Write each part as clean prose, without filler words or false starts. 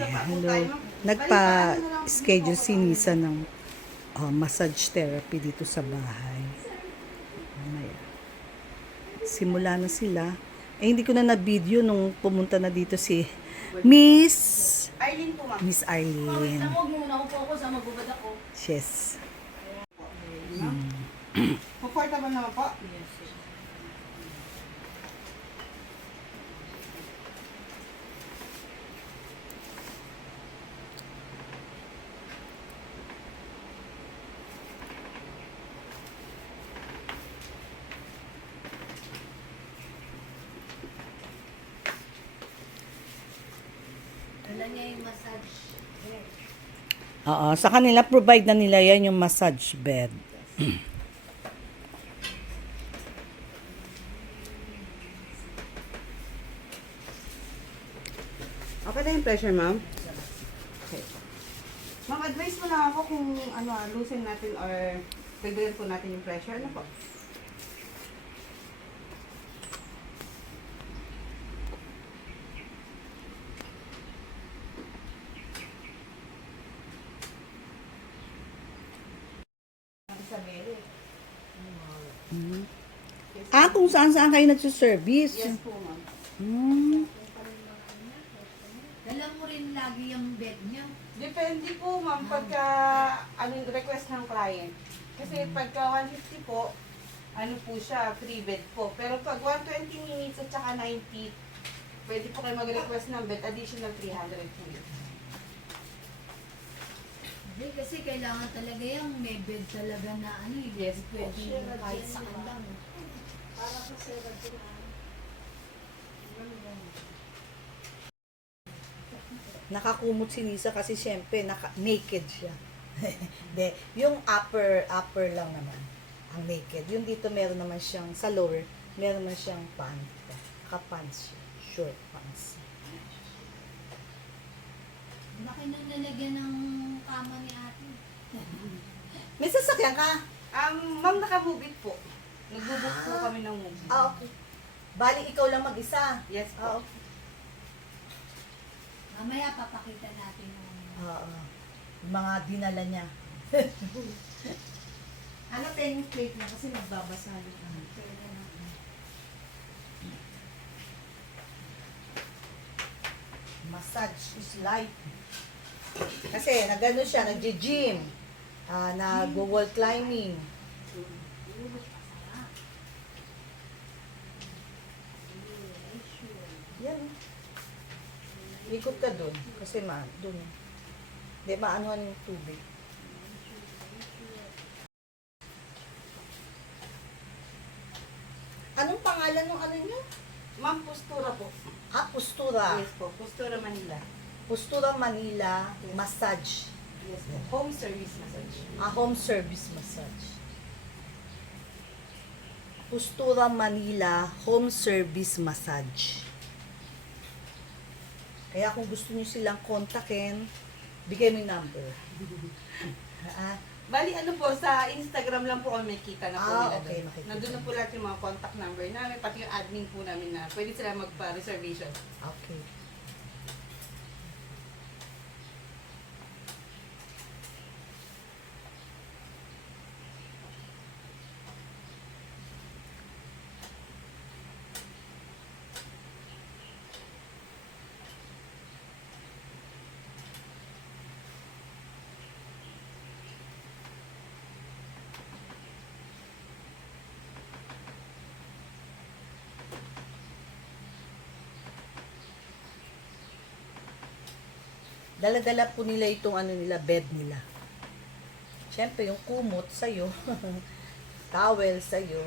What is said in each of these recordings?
Hello. Nagpa-schedule si Nisa ng massage therapy dito sa bahay. Mamaya. Simula na sila. Hindi ko na na-video nung pumunta na dito si Miss Arlene po, ma'am. Miss Arlene. Huwag muna ako po sa magbubad ako. Yes. Comfortable naman po. Yes, yes. Dala niya yung massage. Oo, sa kanila provide na nila yan yung massage bed. Okay na yung pressure, ma'am? Okay. Ma'am, advise mo lang ako kung loosen natin or pagdagan po natin yung pressure. Ano po? Kung saan-saan kayo nagsiservice. Yes po, ma'am. Hmm. Dala mo rin lagi yung bed niyo. Depende po, ma'am, pagka request ng client. Kasi pagka 150 po, po siya, free bed po. Pero pag 120 minutes at saka 90, pwede po kayo mag-request ng bed, additional 300 po yun. Hindi kasi kailangan talaga yung may bed talaga na Yes po. pwede kahit saan lang. Nakakumot si Nisa kasi syempre naked siya. De, yung upper lang naman ang naked. Yung dito meron naman siyang sa lower, meron naman siyang pants. Naka-pants siya, short pants. Laki nang nalagyan ng kama ni ate. May sasakyan ka? Ma'am, naka-move-it po. Nag-book po kami ng move-it. Okay. Bali ikaw lang mag-isa. Yes po. Okay. Mamaya papakita natin yung Oo. Yung mga dinala niya. Ano tayo yung plate na kasi nagbabasa rin. Massage is life. Kasi nagano siya, nagji-gym, nag-wall climbing. Yan. Ikot ka dun. Kasi dun. Hindi, maanuhan yung tubig. Anong pangalan ng ano nyo? Ma'am, postura po. Postura. Yes po, postura Manila. Postura Manila Massage. Yes po. Home service massage. Home service massage. Postura Manila Home Service Massage. Kaya kung gusto niyo silang kontakin, bigay mo yung number. Bali, po, sa Instagram lang po kami may kita na po nila. Okay, doon. makikita. Nandun na po lahat yung mga contact number namin, pati yung admin po namin na pwede sila magpa-reservation. Okay. Dala-dala po nila itong bed nila. Siyempre, yung kumot sa'yo. Towel sa'yo.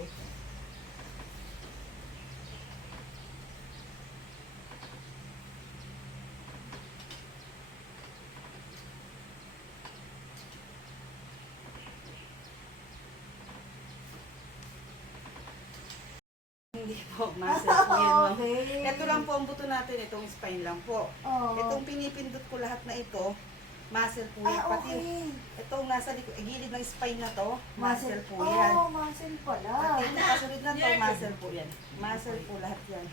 Hindi po, muscle po yan, ma'am. Okay. Ito lang po ang buto natin, itong spine lang po. Itong pinipindot ko lahat na ito, muscle po yan. Pati itong nasa gilid ng spine na to, muscle po yan. muscle pala. Pati itong kasunod na to, muscle po yan. Muscle po lahat yan.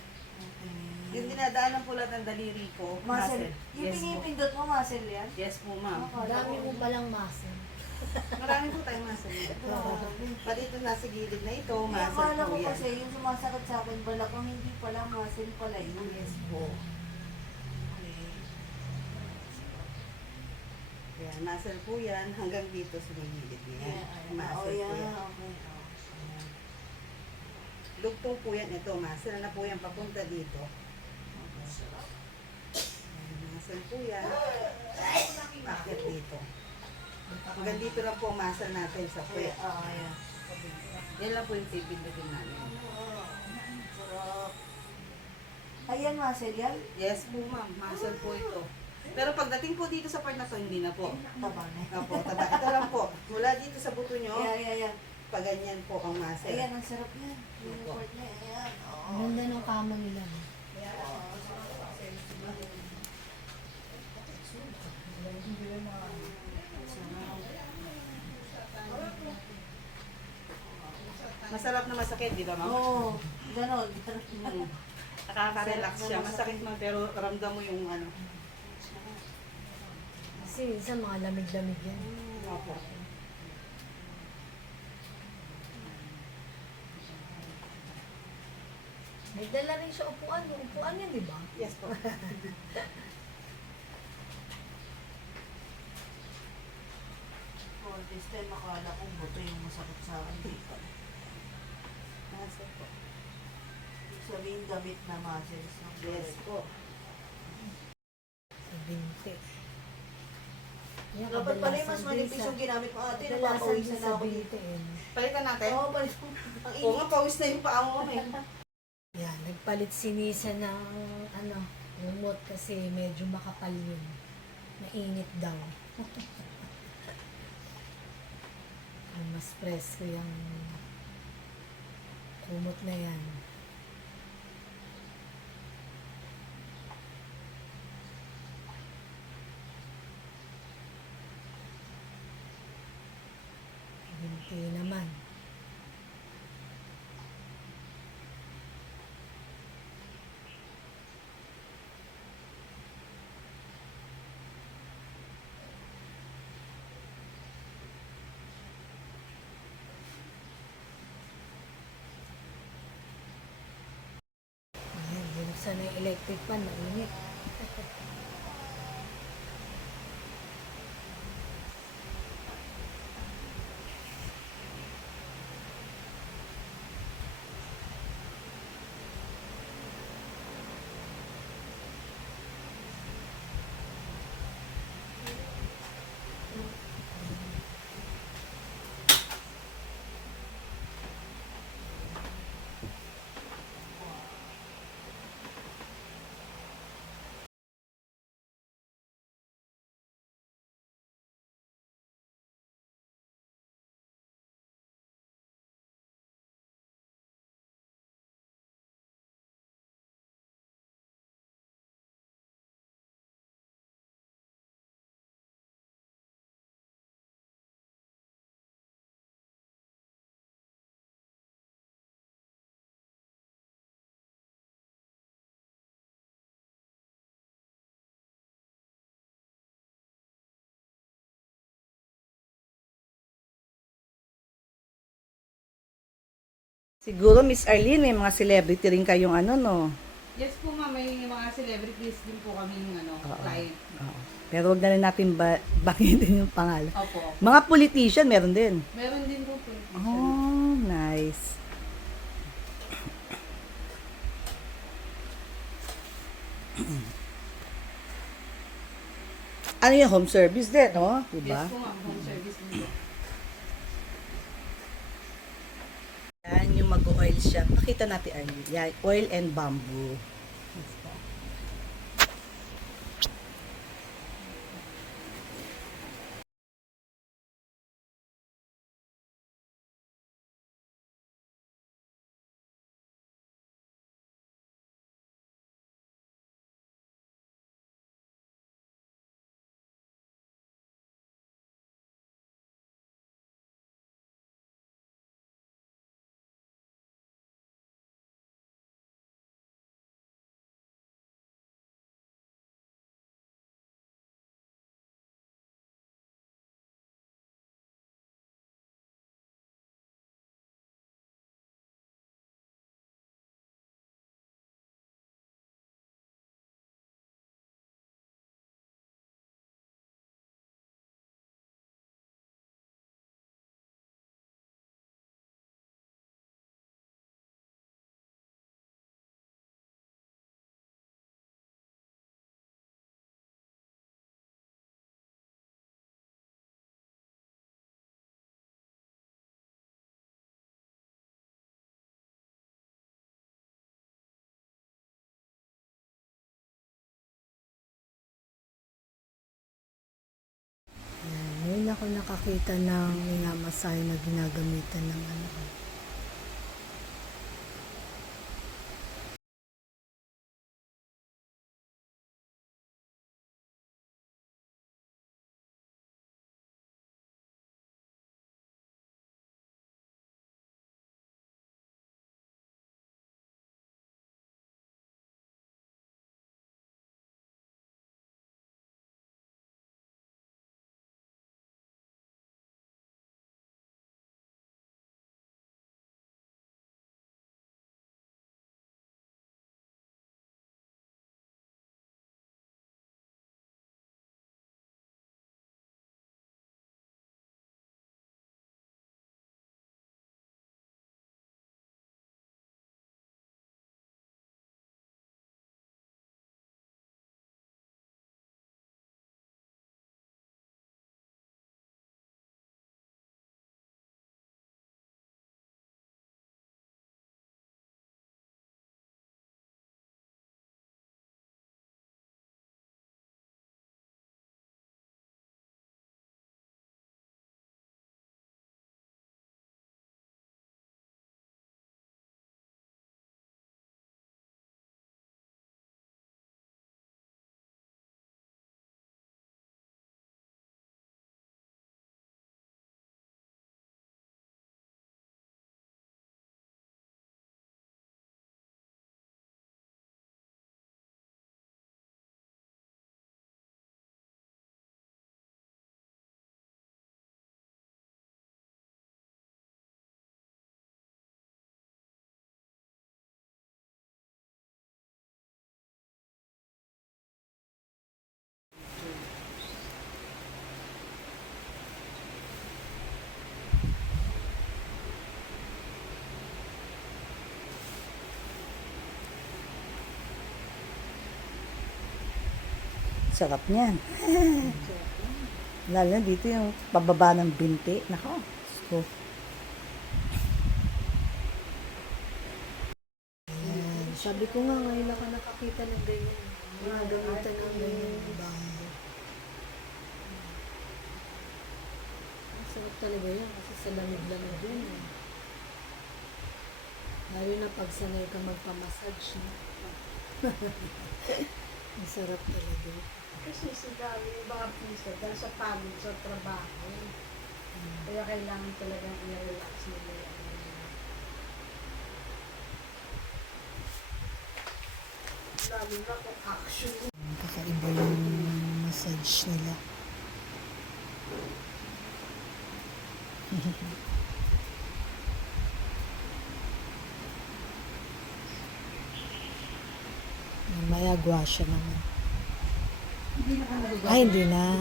Yung dinadaanan po lahat ng daliri ko, Muscle. muscle. Yung Yes po. pinipindot mo, muscle yan? Yes po, ma'am. Akala Dami ko- mo palang muscle. Marami po tayong muscle dito. Pati ito nasa gilid na ito, Kaya muscle akala po ko yan. kasi yung sumasakit sa akin balakang hindi pala muscle pala yun. Yes po. Okay. Yan, muscle po yan hanggang dito sa may gilid niya. Yeah, Muscle oh, po yeah, yan. okay. Ayan. Lugtong po yan ito, muscle na po yan papunta dito. Ayan, muscle po yan. Bakit dito? Hanggang dito lang po ang muscle natin sa puwet. Yeah. Yan lang po yung pipindutin namin. Sarap. Ayan, muscle yan? Yes po ma'am, muscle po ito. Pero pagdating po dito sa part na to, hindi na po. Taba na. Opo, taba. Ito lang po. Mula dito sa buto nyo, Yeah. paganyan po ang muscle. Ayan, ang sarap yan. Yung Opo. part niya, ayan. Ang ganda ng kama nila. Masarap na masakit, di ba ma'am? Oo, ganon. Mm. Nakaka-relax siya. Masakit man pero ramdam mo yung ano. Kasi isa mga lamig-lamig yan. Opo. May dala rin siya upuan. Yung upuan yan, di ba? Yes po. For this time, akala ko buto yung masakit sa akin. Hindi pa. Muscle po. Ibig sabihin, gamit na muscles. ng Yes correct. po. Sa binti. Yan, Dapat pala yung mas kadalasan manipis din sa- yung ginamit mo ate. Kadalasan Napapawisan din na sa ako dito. binti. eh. Palitan natin? Oo, palis mo. Ang Oo nga, pawis na yung paa mo eh. Yan, nagpalit si Nisa ng lumot kasi medyo makapal yun. Mainit daw. Mas presko yung kumot na yan. Binti naman. Ayan, binuksan na yung electric pan, mainit. Siguro, Miss Arlene, may mga celebrity rin kayong ano, no? Yes po ma'am, may mga celebrities din po kami yung client. Oo. Pero wag na rin natin banggitin yung pangalan. Opo. Mga politician, meron din. Meron din po po. Oh, nice. Ano yung home service din, no? Diba? Yes po ma'am, home service din po. Yan, yung mag-oil siya. Pakita natin, Arlie. Yan, oil and bamboo. ako nakakita ng minamasahe na ginagamitan ng ano. Sarap niyan. Lalo na dito yung pababa ng binti. Nako. So, Ayan. Sabi ko nga ngayon ako nakakita ng ganyan. Ginagamitan ng ganyan bamboo. Ang sarap talaga yan kasi sa lamig-lamig yan. Eh. Lalo na pag sanay ka magpamassage. No? Ang sarap talaga. Kasi sinabi yung mga artista dahil sa pagod sa trabaho. Kaya kailangan talagang i-relax nila yan. Lalo na kung action. Kakaiba yung massage nila. Mamaya guasya naman. Ay, hindi na.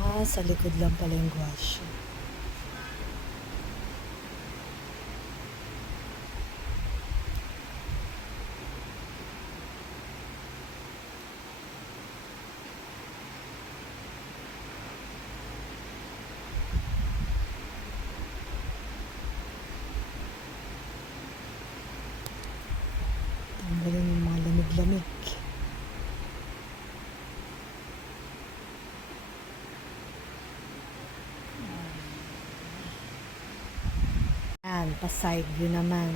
Oo. Sa likod lang pala yung guasya. Tanggalin yung mga lamig-lamig. Yan, pa-side view naman.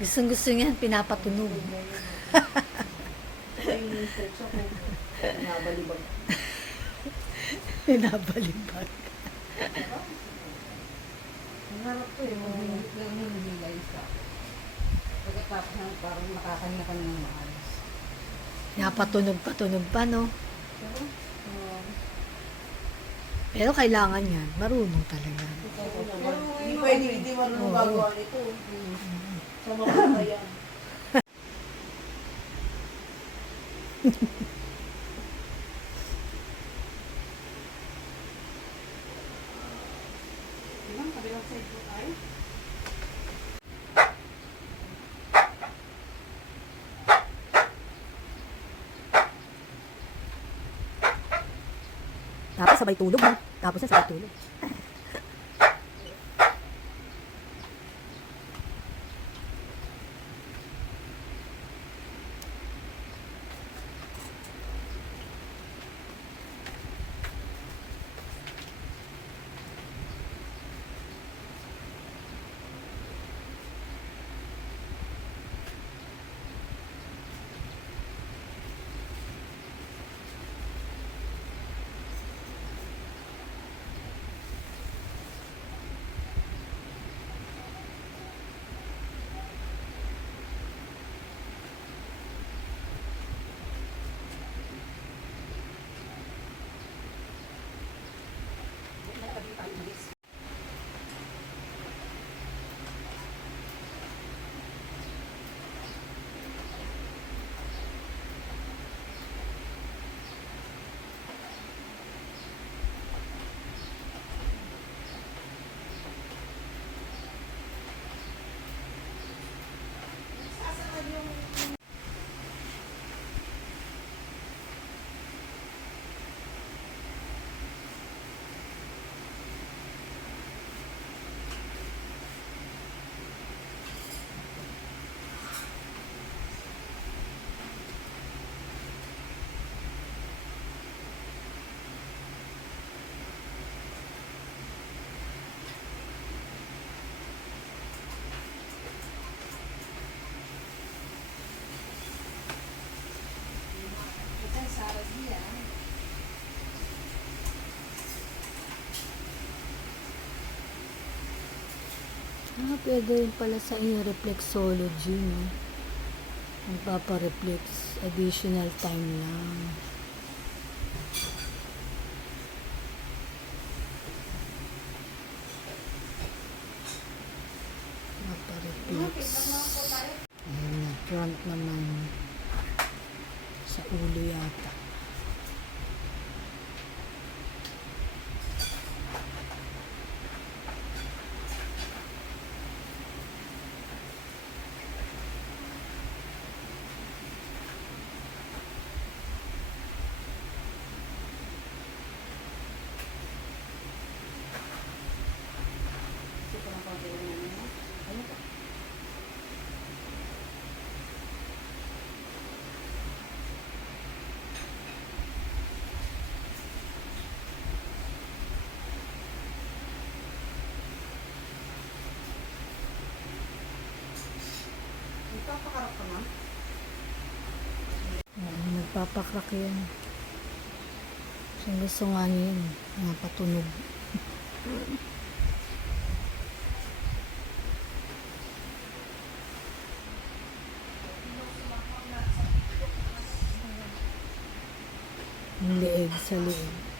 Gustong-gusto niyan, pinapatunog. Pinabalibag. Ang harap ko yung nilay sa Pagkatapos na parang nakakanya ka ng maayos. Napatunog-patunog pa, no? Pero, Pero kailangan yan. Marunong talaga. pero Hindi yun, pwede, hindi marunong gagawa nito. Sa mga yan. Diba? Kabilang side po tayo. Tapos sabay tulog, no? Tapos na sabay tulog. Pwede rin pala sa inyo reflexology, no? Magpapareflex, additional time lang. Magpa-reflex. Ayan na, front naman. Sa ulo yata. Nagpapakarap ka, ma'am? Nagpapakrak yan. So, gusto nga niya yun. Napatunog. Yung leeg sa leeg.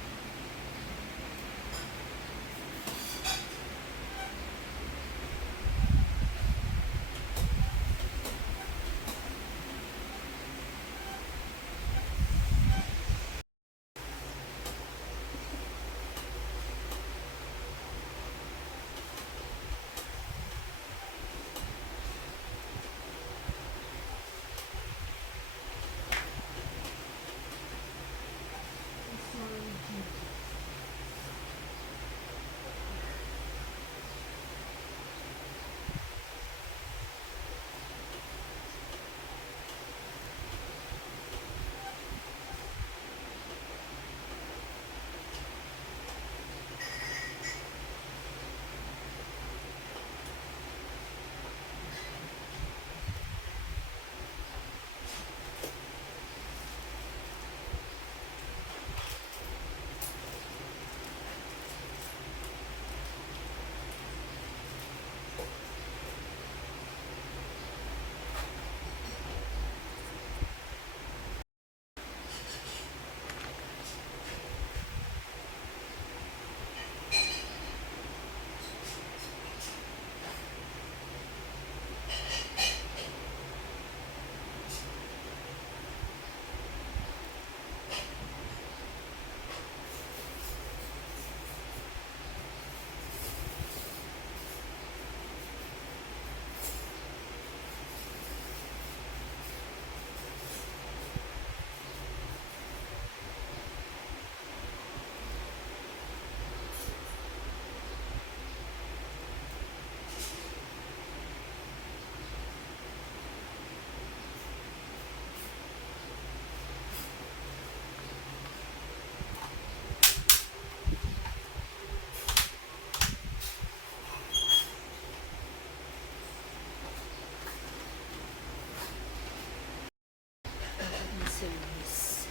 service.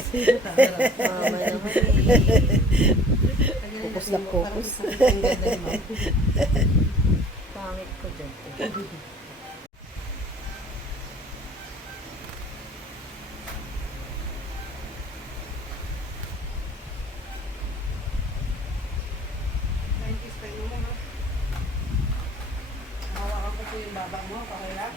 Mama naman eh. Focus na focus. Pangit ko dyan. Hawakan ko po yung babang mo, okay lang?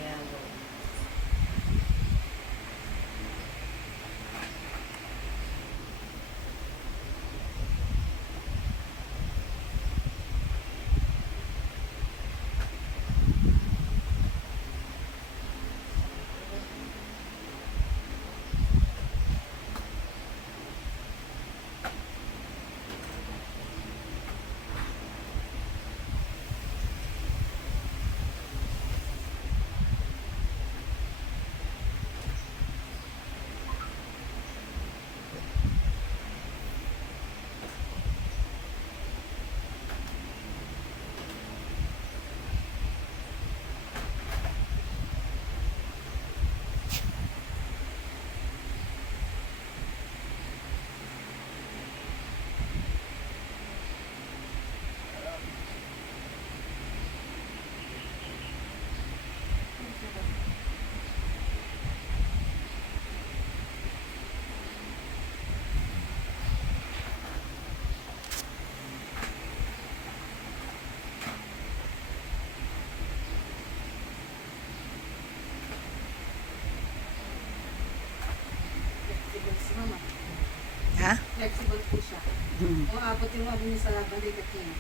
Ha? Flexible po siya. Mm. Kung abot yung abot niya sa balikat niya.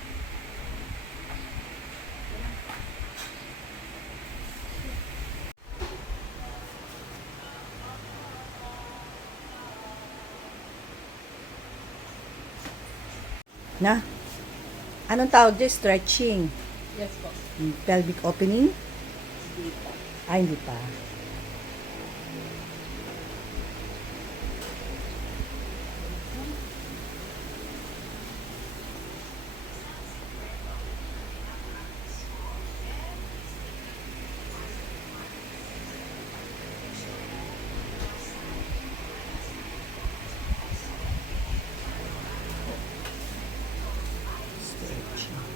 Na? Anong tawag dyan? Stretching. Yes po. Pelvic opening? Hindi po. Ay, hindi pa. Stretching.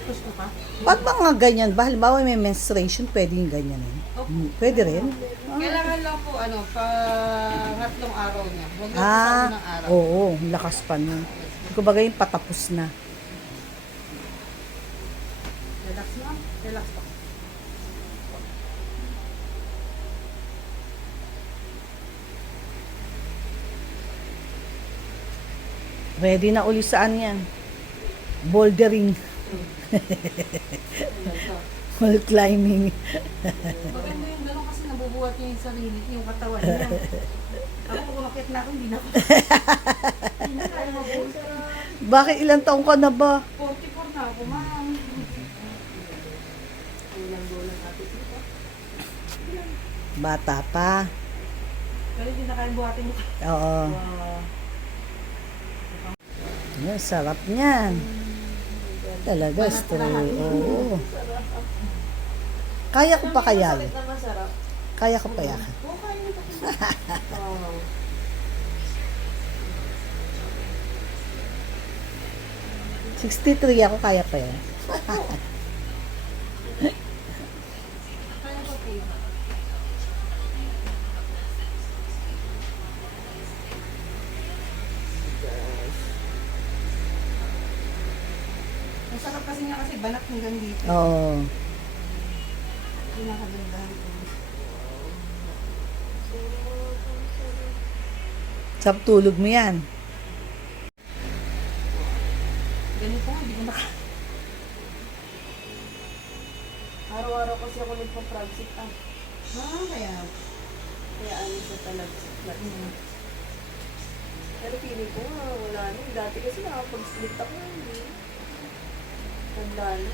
Push ko pa? Ba't ba nga ganyan ba? Halimbawa may menstruation, pwede yung ganyan eh. Pwede rin? Kailangan lang po pa 3 araw niya. Huwag lang po Ah, sa unang araw. oo, lakas pa nun. Kumbaga yung patapos na. Relax na. Relax pa. Ready na uli saan yan? Bouldering. Wall climbing. Maganda yung gano'n kasi nabubuhat niya yung sarili, yung katawan niya. Ako pag umakit na ako, hindi na ako. Hindi na kaya mabuhat. Bakit ilang taong ka na ba? 44 na ako, ma'am. Bata pa. Pero hindi na kaya buhatin mo. Oo. Yan, sarap niyan. Talaga, straight. Oo. Kaya ko pa kaya. Masakit na masarap. Kaya ko pa yan. Okay na. 63 ako, kaya pa yan. Kaya ko po. Masarap kasi niya kasi balat hanggang dito. Oo. Pinakagandahan ko. Sa tulog mo yan. Ganito nga, hindi ko naka... Araw-araw kasi ako nagpa-project ah. Kaya... Kaya ano siya talaga. Pero feeling ko nga, wala na. Dati kasi nakapag-split ako. Hindi. Tanda na.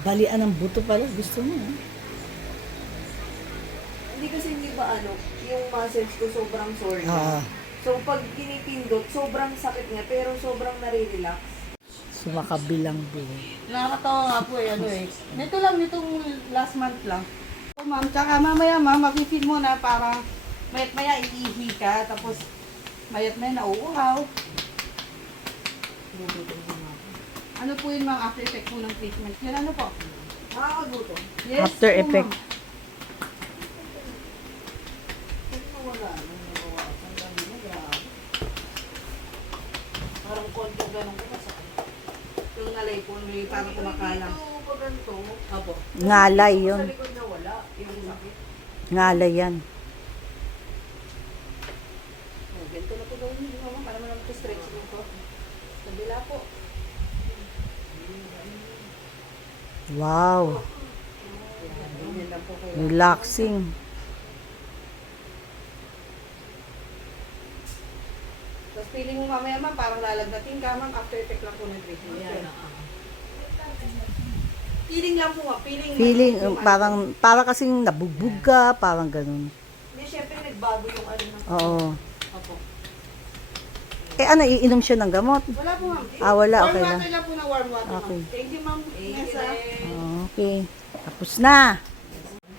Balian ng buto pala, gusto mo. Hindi kasi hindi ba ano, yung muscles ko sobrang sore Ah, na. So pag pinipindot, sobrang sakit niya pero sobrang nare-relax. sumakabilang buo. Nakakatawa nga po ano Nito lang, nitong last month lang. So, ma'am, tsaka mamaya ma'am, mapipil mo na para mayat maya iihi ka, tapos mayat maya nauuhaw. Ano po yun ma'am, after effect po ng treatment? Yan ano po? Nakakagutom. Yes After po, effect. ma'am. Wala na, nabawasan. Ang dami na, grabe. Parang konti ganun ko masakit. Yung nalay po, may parang kumakalang. Ito, pag ganito, Opo. Ngalay sa yun. likod na wala, yung sakit. Ngalay yan. Oh, ganito na po gawin niyo ma'am, para naman po stretch mo po. Kabila po. Wow. Ganyan lang po kayo. Relaxing. Tapos feeling mo mamaya ma'am, parang lalagnatin ka ma'am, after effect lang po ng treatment. Ayan, Feeling lang po ma'am, feeling. Feeling, yung para kasing nabugbog ka, parang ganun. Hindi, syempre nagbago yung ano ng Oo. Opo. Eh ano, iinom siya ng gamot? Wala po ma'am. Ah, wala, Warm okay lang. water lang po na warm water Okay. ma'am. Thank you ma'am. Nessa. Okay. Tapos na.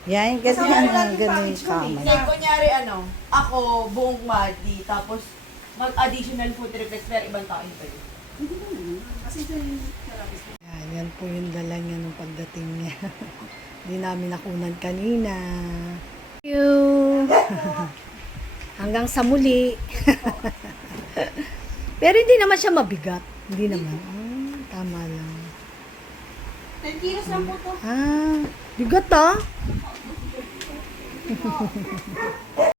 Yan, kasi Kasama ano, natin ganun package yung mo, kamay. Hindi, kunyari ano, ako, buong madi, tapos mag-additional food reflex, pero ibang tao yung pwede. Hindi naman. Kasi ito yung therapist. Yan po yung dala niya nung pagdating niya. Hindi namin nakunan kanina. Thank you. Hanggang sa muli. Pero hindi naman siya mabigat. Hindi naman. Ah, tama lang. 10 kilos lang po to. Ah, bigat ah.